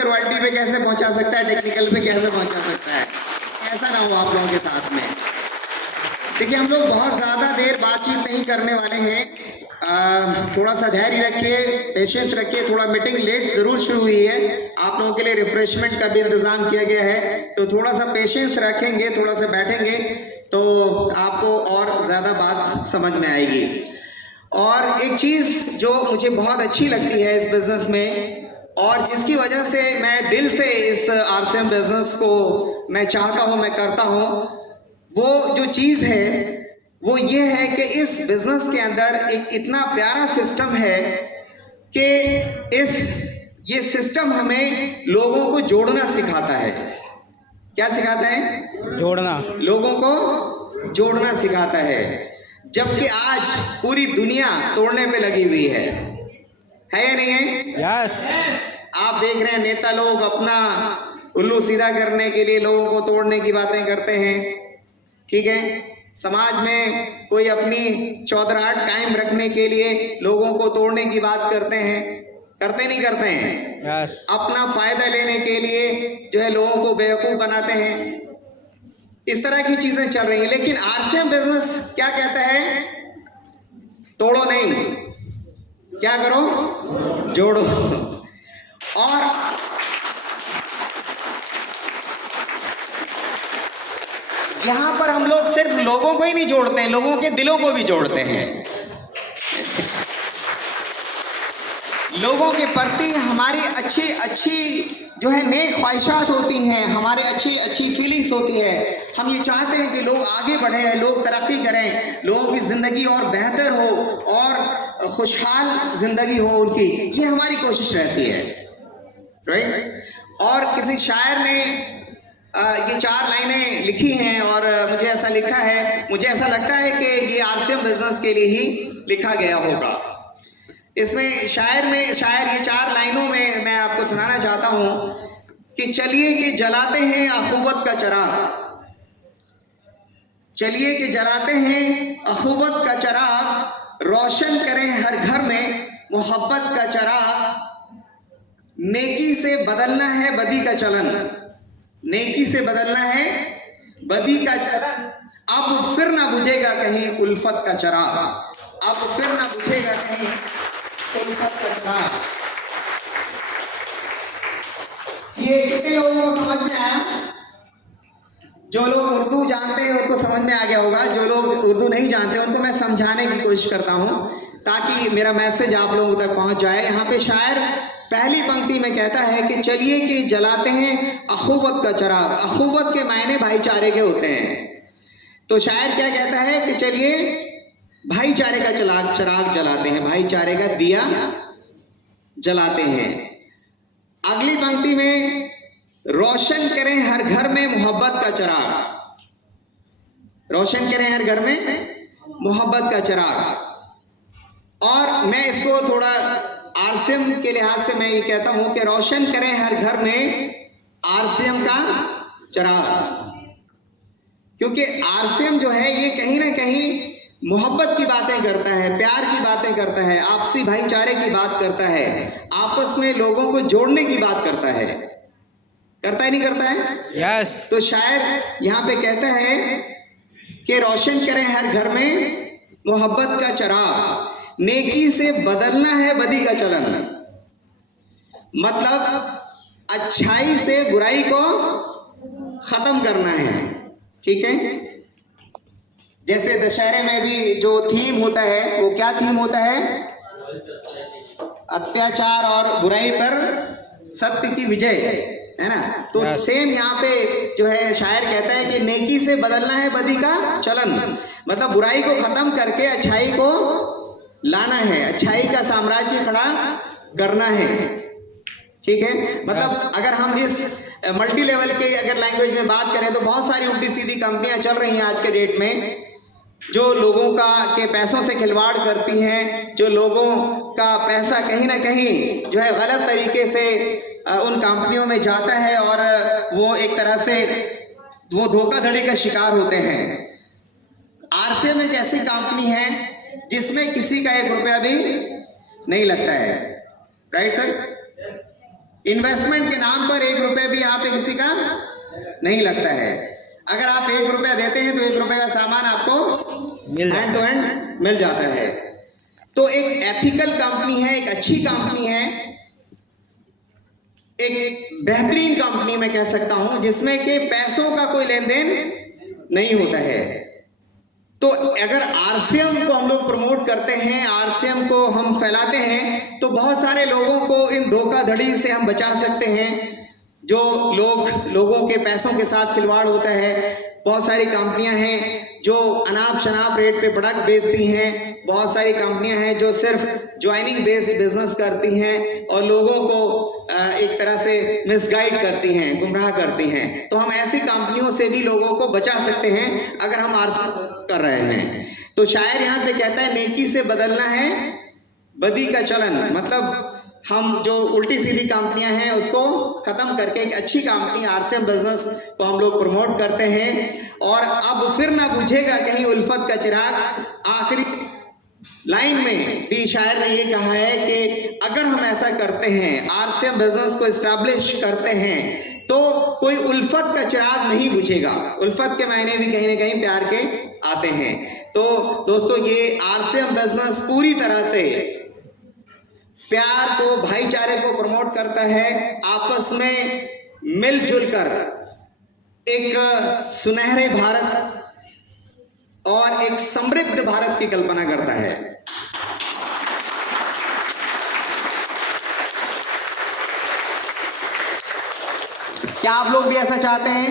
Royalty पे कैसे पहुंचा सकता है, टेक्निकल पे कैसे पहुंचा सकता है, ऐसा ना हो आप लोगों के साथ में। देखिए हम लोग बहुत ज़्यादा देर बातचीत नहीं करने वाले हैं, थोड़ा सा धैर्य रखिए, पेशेंस रखिए। थोड़ा मीटिंग लेट ज़रूर शुरू हुई है, आप लोगों के लिए रिफ्रेशमेंट का भी इंतज़ाम किया गया है, तो थोड़ा सा पेशेंस रखेंगे, थोड़ा सा बैठेंगे तो आपको और ज़्यादा बात समझ में आएगी। और एक चीज़ जो मुझे बहुत अच्छी लगती है इस बिज़नेस में और जिसकी वजह से मैं दिल से इस आरसीएम बिज़नेस को मैं चाहता हूँ, मैं करता हूँ, वो जो चीज़ है वो ये है कि इस बिज़नेस के अंदर एक इतना प्यारा सिस्टम है कि ये सिस्टम हमें लोगों को जोड़ना सिखाता है। क्या सिखाता है? जोड़ना। लोगों को जोड़ना सिखाता है, जबकि आज पूरी दुनिया तोड़ने पे लगी हुई है या नहीं है? यस। आप देख रहे हैं नेता लोग अपना उल्लू सीधा करने के लिए लोगों को तोड़ने की बातें करते हैं, ठीक है। समाज में कोई अपनी चौधराहट कायम रखने के लिए लोगों को तोड़ने की बात करते हैं, करते नहीं करते हैं? यस। अपना फायदा लेने के लिए जो है लोगों को बेवकूफ बनाते हैं, इस तरह की चीजें चल रही हैं। लेकिन आरसीएम बिजनेस क्या कहता है? तोड़ो नहीं, क्या करो? जोड़ो। और यहां पर हम लोग सिर्फ लोगों को ही नहीं जोड़ते हैं, लोगों के दिलों को भी जोड़ते हैं। लोगों के प्रति हमारी अच्छी जो है नेक ख्वाहिशात होती हैं, हमारे अच्छी फीलिंग्स होती है। हम ये चाहते हैं कि लोग आगे बढ़ें, लोग तरक्की करें, लोगों की ज़िंदगी और बेहतर हो और खुशहाल ज़िंदगी हो उनकी, ये हमारी कोशिश रहती है, राइट। और किसी शायर ने ये 4 लाइनें लिखी हैं और मुझे ऐसा लिखा है, मुझे ऐसा लगता है कि ये आरसीएम बिजनेस के लिए ही लिखा गया होगा। इसमें शायर ये 4 लाइनों में मैं आपको सुनाना चाहता हूं कि चलिए कि जलाते हैं अखुवत का चराग, चलिए कि जलाते हैं अखुवत का चराग, रोशन करें हर घर में मोहब्बत का चराग, नेकी से बदलना है बदी का चलन, नेकी से बदलना है बदी का चलन, अब फिर ना बुझेगा कहीं उल्फत का चराग, अब फिर ना बुझेगा कहीं उल्फत का चराग। ये कितने लोगों को समझ में आया? जो लोग उर्दू जानते हैं उनको समझ में आ गया होगा, जो लोग उर्दू नहीं जानते उनको मैं समझाने की कोशिश करता हूं ताकि मेरा मैसेज आप लोगों तक पहुंच जाए। यहाँ पे शायर पहली पंक्ति में कहता है कि चलिए कि जलाते हैं अखुवत का चराग। अखुवत के मायने भाईचारे के होते हैं। तो शायर क्या कहता है कि चलिए भाईचारे का चराग जलाते हैं, भाईचारे का दिया जलाते हैं। अगली पंक्ति में रोशन करें हर घर में मोहब्बत का चराग, रोशन करें हर घर में मोहब्बत का चराग। और मैं इसको थोड़ा आरसीएम के लिहाज से मैं ये कहता हूं कि रोशन करें हर घर में आरसीएम का चराग, क्योंकि आरसीएम जो है ये कहीं ना कहीं मोहब्बत की बातें करता है, प्यार की बातें करता है, आपसी भाईचारे की बात करता है, आपस में लोगों को जोड़ने की बात करता है, करता है नहीं करता है? यस। तो शायर यहाँ पे कहता है कि रोशन करें हर घर में मोहब्बत का चराग, नेकी से बदलना है बदी का चलन, मतलब अच्छाई से बुराई को खत्म करना है, ठीक है। जैसे दशहरे में भी जो थीम होता है वो क्या थीम होता है? अत्याचार और बुराई पर सत्य की विजय, है ना। तो सेम यहाँ पे जो है शायर कहता है कि नेकी से बदलना है बदी का चलन, मतलब बुराई को खत्म करके अच्छाई को लाना है, अच्छाई का साम्राज्य खड़ा करना है, ठीक है। मतलब अगर हम इस मल्टी लेवल के अगर लैंग्वेज में बात करें तो बहुत सारी उल्टी सीधी कंपनियां चल रही हैं आज के डेट में, जो लोगों के पैसों से खिलवाड़ करती हैं, जो लोगों का पैसा कहीं ना कहीं जो है गलत तरीके से उन कंपनियों में जाता है और वो एक तरह से वो धोखाधड़ी का शिकार होते हैं। आरसीएम एक ऐसी कंपनी है जिसमें किसी का 1 रुपया भी नहीं लगता है, राइट सर? इन्वेस्टमेंट के नाम पर 1 रुपए भी यहाँ पे किसी का नहीं लगता है। अगर आप 1 रुपया देते हैं तो 1 रुपए का सामान आपको हैंड टू हैंड मिल जाता है। तो एक एथिकल कंपनी है, एक अच्छी कंपनी है, एक बेहतरीन कंपनी मैं कह सकता हूं, जिसमें कि पैसों का कोई लेन देन नहीं होता है। तो अगर आरसीएम को हम लोग प्रमोट करते हैं, आरसीएम को हम फैलाते हैं, तो बहुत सारे लोगों को इन धोखाधड़ी से हम बचा सकते हैं। जो लोगों के पैसों के साथ खिलवाड़ होता है, बहुत सारी कंपनियां हैं जो अनाप शनाप रेट पे प्रोडक्ट बेचती हैं, बहुत सारी कंपनियां हैं जो सिर्फ ज्वाइनिंग बेस्ड बिजनेस करती हैं और लोगों को एक तरह से मिसगाइड करती हैं, गुमराह करती हैं। तो हम ऐसी कंपनियों से भी लोगों को बचा सकते हैं अगर हम आरसीएम कर रहे हैं। तो शायर यहाँ पे कहता है, नेकी से बदलना है बदी का चलन, मतलब हम जो उल्टी सीधी कंपनियां हैं उसको खत्म करके एक अच्छी कंपनी आरसीएम बिजनेस को हम लोग प्रमोट करते हैं। और अब फिर ना बुझेगा कहीं उल्फत का चिराग। आखिरी लाइन में भी शायर ने ये कहा है कि अगर हम ऐसा करते हैं, आरसीएम बिजनेस को एस्टैब्लिश करते हैं, तो कोई उल्फत का चिराग नहीं बुझेगा। उल्फत के मायने भी कहीं ना कहीं प्यार के आते हैं। तो दोस्तों, ये आरसीएम बिजनेस पूरी तरह से प्यार को, भाईचारे को प्रमोट करता है, आपस में मिलजुल कर एक सुनहरे भारत और एक समृद्ध भारत की कल्पना करता है। क्या आप लोग भी ऐसा चाहते हैं?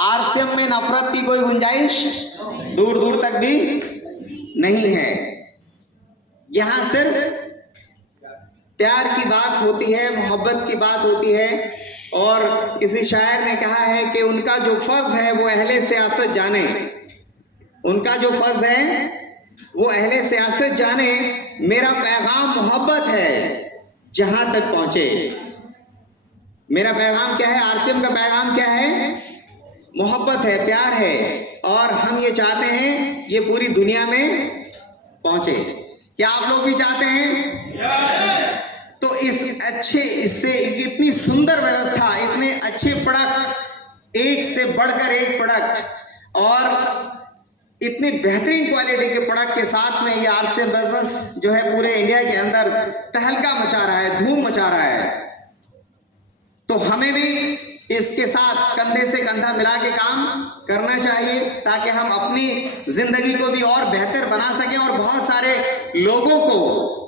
आरसीएम में नफरत की कोई गुंजाइश दूर दूर तक भी नहीं है। यहां सिर्फ प्यार की बात होती है, मोहब्बत की बात होती है। और किसी शायर ने कहा है कि उनका जो फर्ज है वो अहले सियासत जाने, उनका जो फर्ज है वो अहले सियासत जाने, मेरा पैगाम मोहब्बत है जहां तक पहुंचे। मेरा पैगाम क्या है? आरसीएम का पैगाम क्या है? मोहब्बत है, प्यार है, और हम ये चाहते हैं ये पूरी दुनिया में पहुंचे। क्या आप लोग भी चाहते हैं? तो इससे इतनी सुंदर व्यवस्था, इतने अच्छे प्रोडक्ट्स, एक से बढ़कर एक प्रोडक्ट और इतनी बेहतरीन क्वालिटी के प्रोडक्ट के साथ में ये आरसीएम बिजनेस जो है पूरे इंडिया के अंदर तहलका मचा रहा है, धूम मचा रहा है। तो हमें भी इसके साथ कंधे से कंधा मिला के काम करना चाहिए ताकि हम अपनी जिंदगी को भी और बेहतर बना सकें और बहुत सारे लोगों को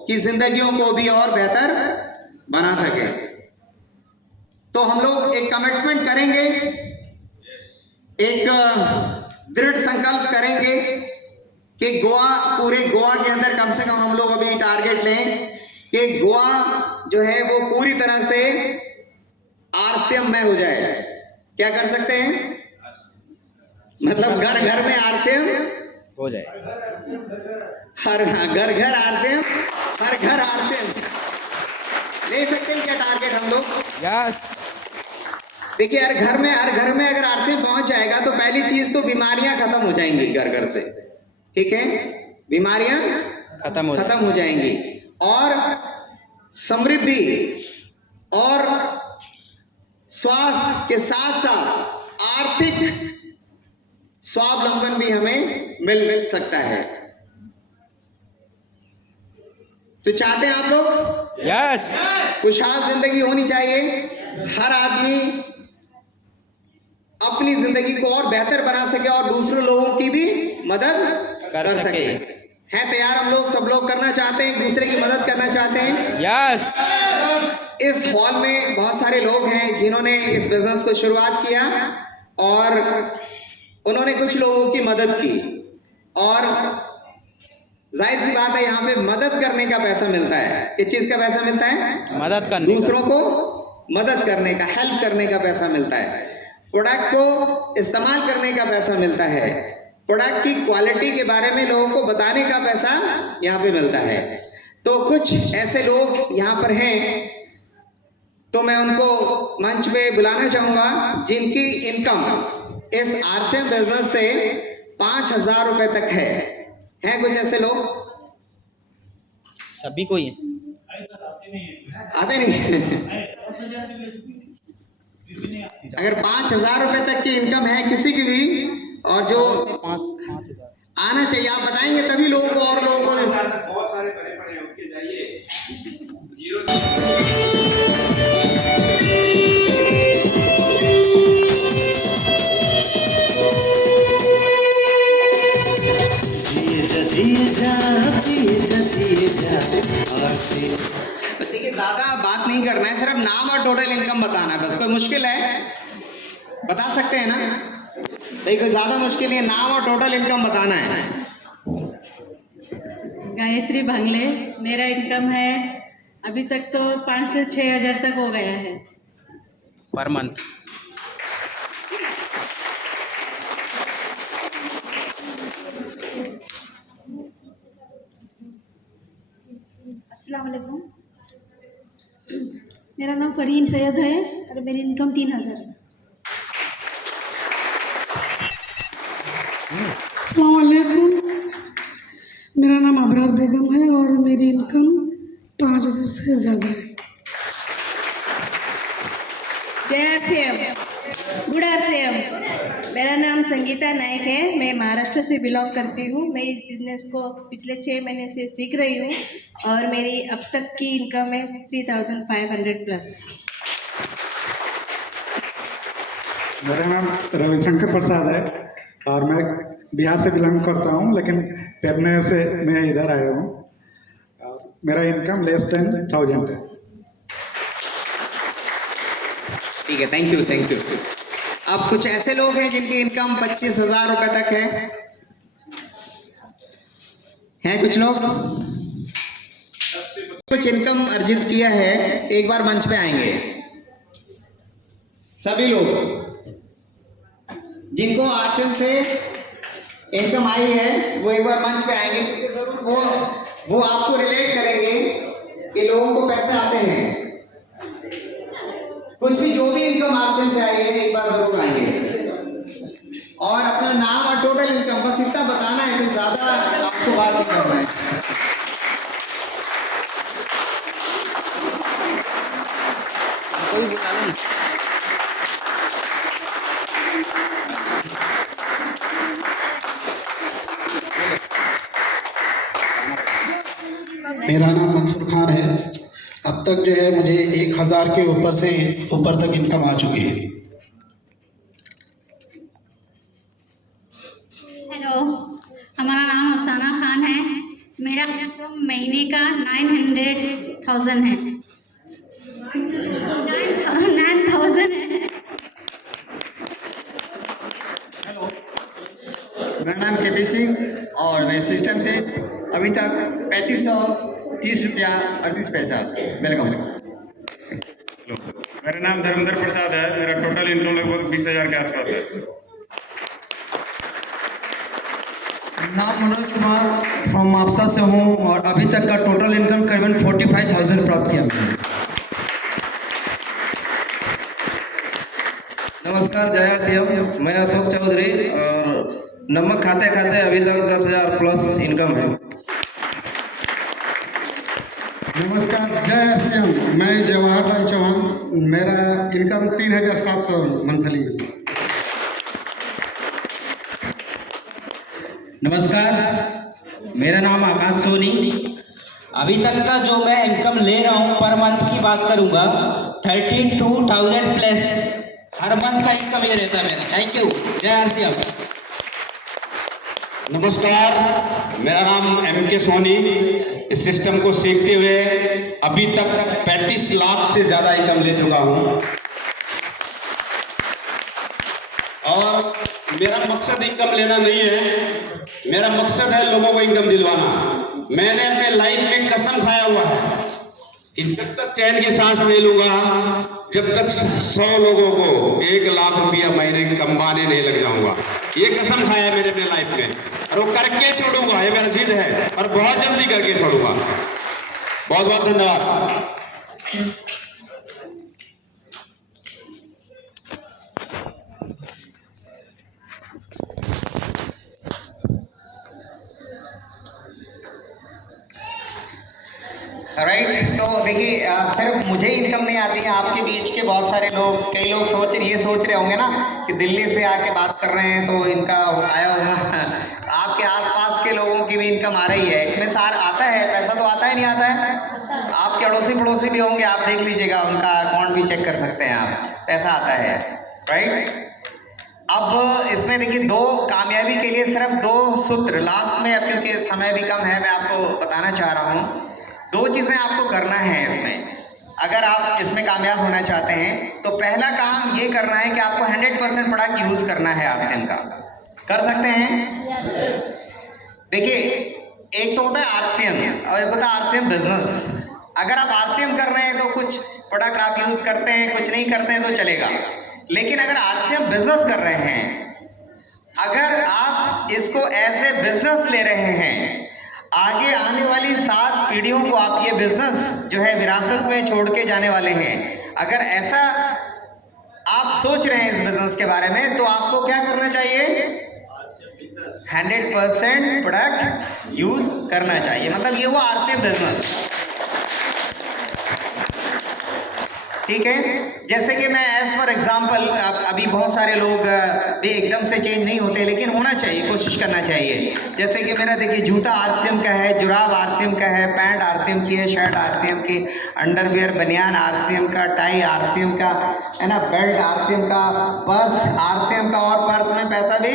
की जिंदगियों को भी और बेहतर बना सके। तो हम लोग एक कमिटमेंट करेंगे, एक दृढ़ संकल्प करेंगे कि पूरे गोवा के अंदर कम से कम हम लोग अभी टारगेट लें कि गोवा जो है वो पूरी तरह से आरसीएम में हो जाए। क्या कर सकते हैं? मतलब घर घर में आरसीएम हो जाए, हर घर घर आरसीएम, हर घर आरसीएम। ले सकते हैं क्या टारगेट हम लोग? यस। देखिए, हर घर में अगर आरसीएम पहुंच जाएगा तो पहली चीज तो बीमारियां खत्म हो जाएंगी घर घर से। ठीक है, बीमारियां खत्म हो जाएंगी और समृद्धि और स्वास्थ्य के साथ साथ आर्थिक स्वावलंबन भी हमें मिल सकता है। तो चाहते हैं आप लोग? यस। खुशहाल जिंदगी होनी चाहिए। हर आदमी अपनी जिंदगी को और बेहतर बना सके और दूसरे लोगों की भी मदद कर सके। हैं तैयार हम लोग? सब लोग करना चाहते हैं, एक दूसरे की मदद करना चाहते हैं। यस। इस हॉल में बहुत सारे लोग हैं जिन्होंने इस बिजनेस को शुरुआत किया और उन्होंने कुछ लोगों की मदद की और जाहिर सी बात है यहाँ पे मदद करने का पैसा मिलता है। किस चीज का पैसा मिलता है? मदद करने, दूसरों को मदद करने का, हेल्प करने का पैसा मिलता है। प्रोडक्ट को इस्तेमाल करने का पैसा मिलता है। प्रोडक्ट की क्वालिटी के बारे में लोगों को बताने का पैसा यहाँ पे मिलता है। तो कुछ ऐसे लोग यहाँ पर हैं, तो मैं उनको मंच पे बुलाना चाहूंगा जिनकी इनकम इस आरसीएम बिजनेस से 5,000 रुपए तक है। हैं कुछ ऐसे लोग? सभी को ही आते नहीं। अगर 5,000 रुपए तक की इनकम है किसी की भी, और जो आना चाहिए, आप बताएंगे तभी लोगों को, और लोगों को बहुत सारे भरे पड़े हैं, उनके जाइए। देखिए ज्यादा बात नहीं करना है, सिर्फ नाम और टोटल इनकम बताना है बस। कोई मुश्किल है? बता सकते हैं ना? नहीं, कोई ज्यादा मुश्किल नहीं है, नाम और टोटल इनकम बताना है। गायत्री भांगले, मेरा इनकम है अभी तक तो 5 से 6 हज़ार तक हो गया है पर मंथ। अस्सलाम वालेकुम। मेरा नाम फरीन सैयद है और मेरी इनकम 3,000 है। अस्सलाम वालेकुम। मेरा नाम अबरार बेगम है और मेरी इनकम 5,000 से ज़्यादा है। जय आरसीएम, गुड आरसीएम। मेरा नाम संगीता नायक है, मैं महाराष्ट्र से बिलोंग करती हूँ। मैं इस बिज़नेस को पिछले 6 महीने से सीख रही हूँ और मेरी अब तक की इनकम है 3,500 प्लस। मेरा नाम रविशंकर प्रसाद है और मैं बिहार से बिलोंग करता हूँ, लेकिन पढ़ने से मैं इधर आया हूँ। मेरा इनकम लेस देन 1,000 है। ठीक है, थैंक यू, थैंक यू। अब कुछ ऐसे लोग हैं जिनकी इनकम 25,000 रुपए तक है। हैं कुछ लोग कुछ इनकम अर्जित किया है, एक बार मंच पे आएंगे। सभी लोग जिनको आर्सन से इनकम आई है वो एक बार मंच पे आएंगे, क्योंकि जरूर वो आपको रिलेट करेंगे कि लोगों को पैसे आते हैं। कुछ भी जो भी इनकम आर्सन से आई है एक बार जरूर आएंगे, और अपना नाम और टोटल इनकम बस इतना बताना है, कुछ ज्यादा आपको बात नहीं करना है। कोई बुला लें। मेरा नाम मंसूर खान है। अब तक जो है मुझे 1,000 के ऊपर तक इनकम आ चुकी है। हेलो, हमारा नाम अफसाना खान है। मेरा इनकम महीने का 900,000 है। 9,000 है। हेलो, मेरा नाम केपी सिंह और मैं सिस्टम से अभी तक 3530 रुपया 38 पैसा। वेलकम। मेरा नाम धर्मेंद्र प्रसाद है, मेरा टोटल इनकम लगभग 20,000 के आसपास है। नाम मनोज कुमार फ्रॉम मापसा से हूँ और अभी तक का टोटल इनकम करीबन 45,000 प्राप्त किया मैंने। नमस्कार, जय आरसीएम। मैं अशोक चौधरी और नमक खाते खाते अभी तक 10,000 प्लस इनकम है। नमस्कार, जय आरसीएम। मैं जवाहरलाल चौहान, मेरा इनकम 3,700 मंथली है। नमस्कार, मेरा नाम आकाश सोनी। अभी तक का जो मैं इनकम ले रहा हूँ पर मंथ की बात करूँगा 32,000 प्लस हर मंथ का इनकम ये रहता है मेरा। थैंक यू, जय आरसीएम। नमस्कार, मेरा नाम MK सोनी। इस सिस्टम को सीखते हुए अभी तक 35 लाख से ज़्यादा इनकम ले चुका हूँ और मेरा मकसद इनकम लेना नहीं है, मेरा मकसद है लोगों को इनकम दिलवाना। मैंने अपने लाइफ में कसम खाया हुआ है कि जब तक चैन की सांस नहीं लूंगा, जब तक 100 लोगों को 1 लाख रुपया महीने कमाने नहीं लग जाऊंगा। ये कसम खाया है मैंने अपने लाइफ में और वो करके छोड़ूंगा, ये मेरा जिद है और बहुत जल्दी करके छोड़ूंगा। बहुत बहुत धन्यवाद। राइट। तो देखिए सिर्फ मुझे इनकम नहीं आती है, आपके बीच के बहुत सारे लोग, कई लोग ये सोच रहे होंगे ना कि दिल्ली से आके बात कर रहे हैं तो इनका आया होगा। आपके आसपास के लोगों की भी इनकम आ रही है, इसमें सार आता है, पैसा तो आता है नहीं आता है। आपके अड़ोसी पड़ोसी भी होंगे, आप देख लीजिएगा, उनका अकाउंट भी चेक कर सकते हैं आप, पैसा आता है, राइट। अब इसमें देखिए दो कामयाबी के लिए सिर्फ दो सूत्र लास्ट में, अब क्योंकि समय भी कम है, मैं आपको बताना चाह रहा हूँ। दो चीज़ें आपको करना है इसमें, अगर आप इसमें कामयाब होना चाहते हैं तो पहला काम ये करना है कि आपको 100% प्रोडक्ट यूज़ करना है आरसीएम का। कर सकते हैं? देखिए एक तो होता है आरसीएम और एक होता है आरसीएम बिजनेस। अगर आप आरसीएम कर रहे हैं तो कुछ प्रोडक्ट आप यूज़ करते हैं, कुछ नहीं करते हैं तो चलेगा। लेकिन अगर आरसीएम बिजनेस कर रहे हैं, अगर आप इसको एज ए बिजनेस ले रहे हैं, आगे आने वाली 7 पीढ़ियों को आप ये बिजनेस जो है विरासत में छोड़ के जाने वाले हैं, अगर ऐसा आप सोच रहे हैं इस बिजनेस के बारे में, तो आपको क्या करना चाहिए? 100% प्रोडक्ट यूज करना चाहिए। मतलब ये हुआ आरसीएम बिजनेस, ठीक है। जैसे कि मैं एज फॉर एग्जाम्पल, अभी बहुत सारे लोग भी एकदम से चेंज नहीं होते, लेकिन होना चाहिए, कोशिश करना चाहिए। जैसे कि मेरा देखिए जूता आरसीएम का है, जुराब आरसीएम का है, पैंट आरसीएम की है, शर्ट आरसीएम की, अंडरवियर बनियान आरसीएम का, टाई आरसीएम का है ना, बेल्ट आरसीएम का, पर्स आरसीएम का, और पर्स में पैसा भी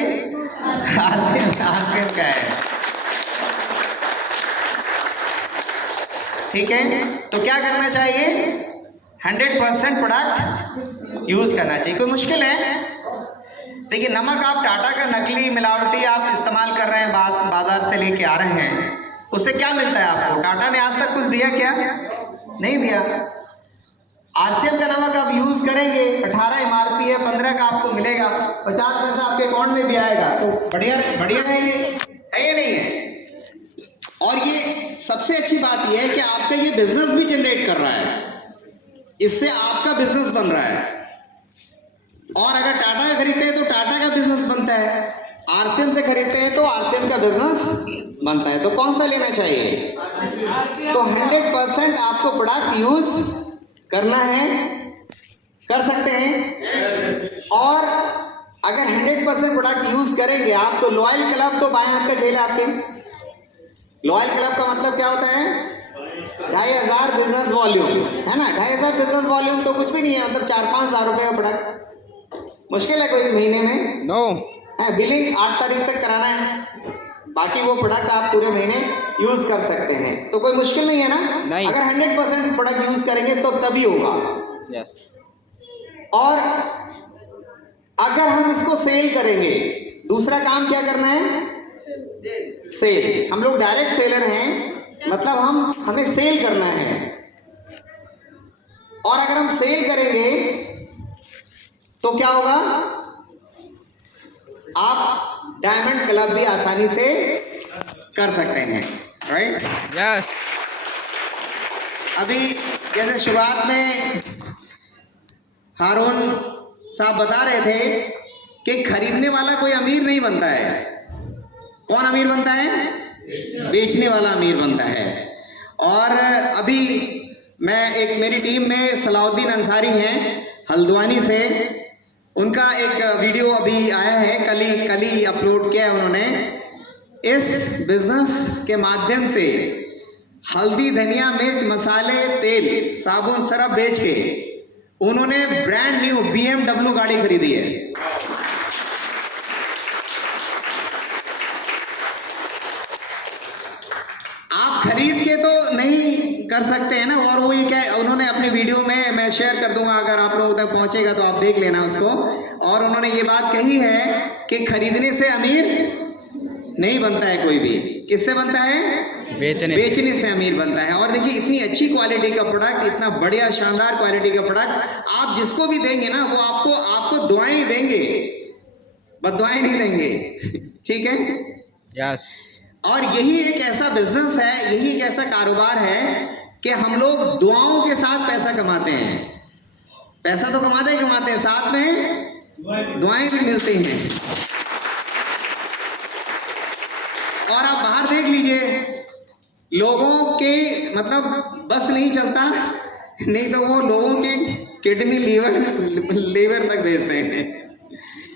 आरसीएम का है, ठीक है। तो क्या करना चाहिए? 100% प्रोडक्ट यूज करना चाहिए। कोई मुश्किल है? देखिए नमक आप टाटा का नकली मिलावटी आप इस्तेमाल कर रहे हैं, बाजार से लेके आ रहे हैं, उससे क्या मिलता है आपको? टाटा ने आज तक कुछ दिया क्या? नहीं दिया। आरसीएम का नमक आप यूज करेंगे, 18 एमआरपी है, 15 का आपको मिलेगा, 50 पैसा आपके अकाउंट में भी आएगा, तो बढ़िया है ये नहीं है। और ये सबसे अच्छी बात यह है कि आपका ये बिजनेस भी जनरेट कर रहा है, इससे आपका बिजनेस बन रहा है। और अगर टाटा का खरीदते हैं तो टाटा का बिजनेस बनता है, आरसीएम से खरीदते हैं तो आरसीएम का बिजनेस बनता है। तो कौन सा लेना चाहिए? तो 100% आपको प्रोडक्ट यूज करना है, कर सकते हैं। और अगर 100% प्रोडक्ट यूज करेंगे आप, तो लॉयल क्लब तो बाएं हाथ का खेल है आपके। लॉयल क्लब का मतलब क्या होता है? 2500 बिजनेस वॉल्यूम है ना, 2500 बिजनेस वॉल्यूम तो कुछ भी नहीं है, मतलब 4-5 हज़ार रुपये का प्रोडक्ट। मुश्किल है कोई महीने में? नो है, बिलिंग 8 तारीख तक कराना है, बाकी वो प्रोडक्ट आप पूरे महीने यूज कर सकते हैं। तो कोई मुश्किल नहीं है ना? नहीं। अगर 100% प्रोडक्ट यूज करेंगे तो तभी होगा। यस। और अगर हम इसको सेल करेंगे, दूसरा काम क्या करना है? सेल। हम लोग डायरेक्ट सेलर हैं, मतलब हमें सेल करना है। और अगर हम सेल करेंगे तो क्या होगा? आप डायमंड क्लब भी आसानी से कर सकते हैं, राइट? यस। अभी जैसे शुरुआत में हारून साहब बता रहे थे कि खरीदने वाला कोई अमीर नहीं बनता है। कौन अमीर बनता है? बेचने वाला अमीर बनता है। और अभी मेरी टीम में सलाउद्दीन अंसारी हैं हल्द्वानी से, उनका एक वीडियो अभी आया है, कल ही अपलोड किया है उन्होंने। इस बिजनेस के माध्यम से हल्दी, धनिया, मिर्च, मसाले, तेल, साबुन, सरफ बेच के उन्होंने ब्रांड न्यू BMW गाड़ी खरीदी है। आप खरीद के तो नहीं कर सकते हैं ना। और वो ये क्या, उन्होंने अपनी वीडियो में, मैं शेयर कर दूंगा, अगर आप लोगों तक पहुंचेगा तो आप देख लेना उसको। और उन्होंने ये बात कही है कि खरीदने से अमीर नहीं बनता है कोई भी। किससे बनता है? बेचने से अमीर बनता है। और देखिए इतनी अच्छी क्वालिटी का प्रोडक्ट, इतना बढ़िया शानदार क्वालिटी का प्रोडक्ट आप जिसको भी देंगे ना, वो आपको दुआएं ही देंगे, बददुआएं नहीं देंगे। ठीक है? यस। और यही एक ऐसा बिजनेस है, यही एक ऐसा कारोबार है कि हम लोग दुआओं के साथ पैसा कमाते हैं। पैसा तो कमाते हैं, साथ में दुआएं भी मिलती हैं। और आप बाहर देख लीजिए, लोगों के मतलब बस नहीं चलता, नहीं तो वो लोगों के किडनी लीवर तक भेजते हैं।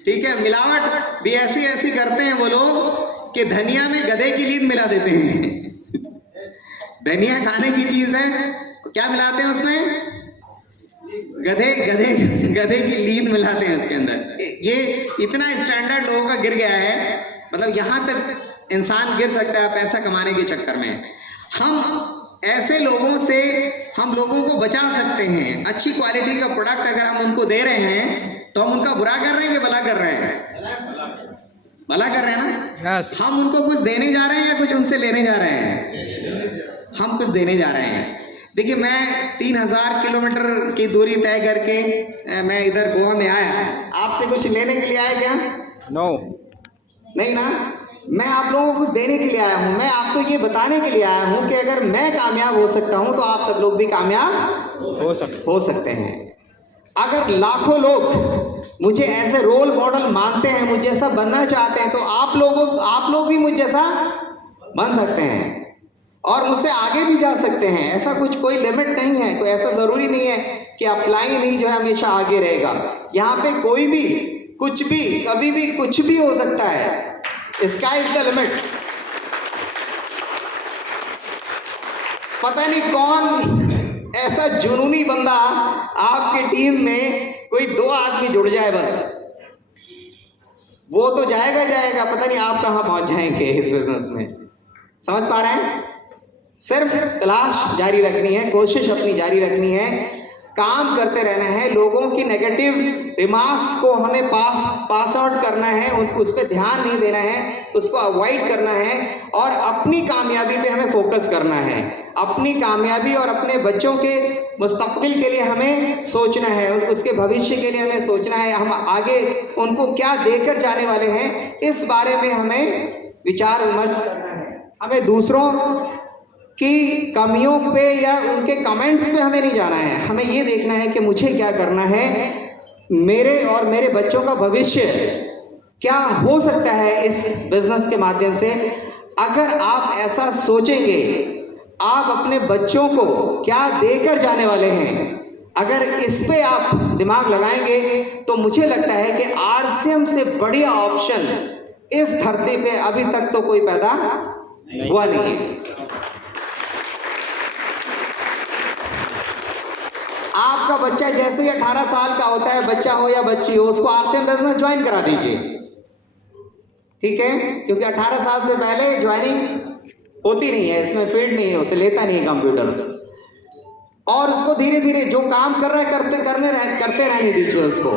ठीक है, मिलावट भी ऐसी ऐसी करते हैं वो लोग कि धनिया में गधे की लीद मिला देते हैं। धनिया खाने की चीज है, क्या मिलाते हैं उसमें? गधे की लीद मिलाते हैं उसके अंदर। ये इतना स्टैंडर्ड लोगों का गिर गया है, मतलब यहाँ तक इंसान गिर सकता है पैसा कमाने के चक्कर में। हम ऐसे लोगों से हम लोगों को बचा सकते हैं। अच्छी क्वालिटी का प्रोडक्ट अगर हम उनको दे रहे हैं तो हम उनका बुरा कर रहे हैं कि भला कर रहे हैं? भला कर रहे हैं ना। Yes. हम उनको कुछ देने जा रहे हैं या कुछ उनसे लेने जा रहे हैं? हम कुछ देने जा रहे हैं। देखिए, मैं 3000 किलोमीटर की दूरी तय करके मैं इधर गोवा में आया, आपसे कुछ लेने के लिए आया क्या? नो। नहीं ना, मैं आप लोगों को कुछ देने के लिए आया हूँ। मैं आपको ये बताने के लिए आया हूँ कि अगर मैं कामयाब हो सकता हूँ तो आप सब लोग भी कामयाब हो सकते हैं। अगर लाखों लोग मुझे ऐसे रोल मॉडल मानते हैं, मुझे जैसा बनना चाहते हैं, तो आप लोग भी मुझे जैसा बन सकते हैं और मुझसे आगे भी जा सकते हैं। ऐसा कुछ कोई लिमिट नहीं है, कोई ऐसा ज़रूरी नहीं है कि अपलाइन ही जो है हमेशा आगे रहेगा। यहाँ पे कोई भी कुछ भी कभी भी कुछ भी हो सकता है। Sky is the limit. पता नहीं कौन ऐसा जुनूनी बंदा आपकी टीम में, कोई 2 आदमी जुड़ जाए बस, वो तो जाएगा, पता नहीं आप कहाँ पहुंच जाएंगे इस बिजनेस में। समझ पा रहे हैं? सिर्फ तलाश जारी रखनी है, कोशिश अपनी जारी रखनी है, काम करते रहना है। लोगों की नेगेटिव रिमार्क्स को हमें पास आउट करना है, उस पर ध्यान नहीं देना है, उसको अवॉइड करना है और अपनी कामयाबी पे हमें फोकस करना है। अपनी कामयाबी और अपने बच्चों के मुस्तकबिल के लिए हमें सोचना है, उसके भविष्य के लिए हमें सोचना है। हम आगे उनको क्या देकर जाने वाले हैं, इस बारे में हमें विचार विमर्श करना है। हमें दूसरों की कमियों पे या उनके कमेंट्स पे हमें नहीं जाना है। हमें ये देखना है कि मुझे क्या करना है, मेरे और मेरे बच्चों का भविष्य क्या हो सकता है इस बिजनेस के माध्यम से। अगर आप ऐसा सोचेंगे, आप अपने बच्चों को क्या देकर जाने वाले हैं, अगर इस पे आप दिमाग लगाएंगे तो मुझे लगता है कि आरसीएम से बढ़िया ऑप्शन इस धरती पे अभी तक तो कोई पैदा हुआ नहीं है। आपका बच्चा जैसे ही 18 साल का होता है, बच्चा हो या बच्ची हो, उसको आरसीएम बिजनेस ज्वाइन करा दीजिए। ठीक है, क्योंकि 18 साल से पहले ज्वाइनिंग होती नहीं है, इसमें फील्ड नहीं होते, लेता नहीं है कंप्यूटर। और उसको धीरे धीरे जो काम कर रहा है करते रहने दीजिए उसको।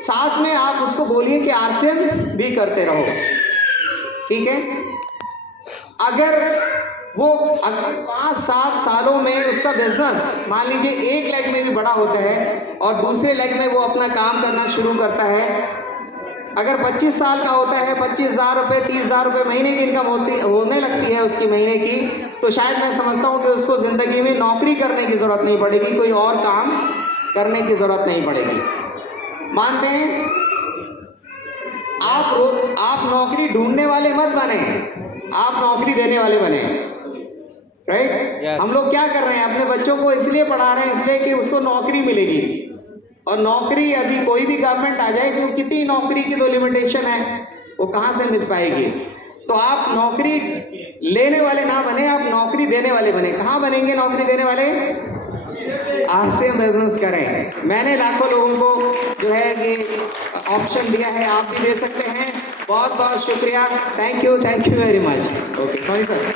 साथ में आप उसको बोलिए कि आरसीएम भी करते रहो। ठीक है, अगर 5-7 सालों में उसका बिजनेस मान लीजिए एक लेग में भी बड़ा होता है और दूसरे लेग में वो अपना काम करना शुरू करता है, अगर 25 साल का होता है, 25,000 रुपये 30,000 रुपये महीने की इनकम होने लगती है उसकी महीने की, तो शायद मैं समझता हूँ कि उसको ज़िंदगी में नौकरी करने की ज़रूरत नहीं पड़ेगी, कोई और काम करने की ज़रूरत नहीं पड़ेगी। मानते हैं? आप नौकरी ढूंढने वाले मत बने, आप नौकरी देने वाले बने। राइट? Yes. हम लोग क्या कर रहे हैं, अपने बच्चों को इसलिए पढ़ा रहे हैं इसलिए कि उसको नौकरी मिलेगी। और नौकरी अभी कोई भी गवर्नमेंट आ जाए तो कितनी नौकरी की तो लिमिटेशन है, वो कहाँ से मिल पाएगी। तो आप नौकरी लेने वाले ना बने, आप नौकरी देने वाले बने। कहाँ बनेंगे नौकरी देने वाले? आरसीएम बिजनेस करें। मैंने लाखों लोगों को जो है कि ऑप्शन दिया है, आप भी दे सकते हैं। बहुत बहुत शुक्रिया, thank you very much. Okay, sorry sir.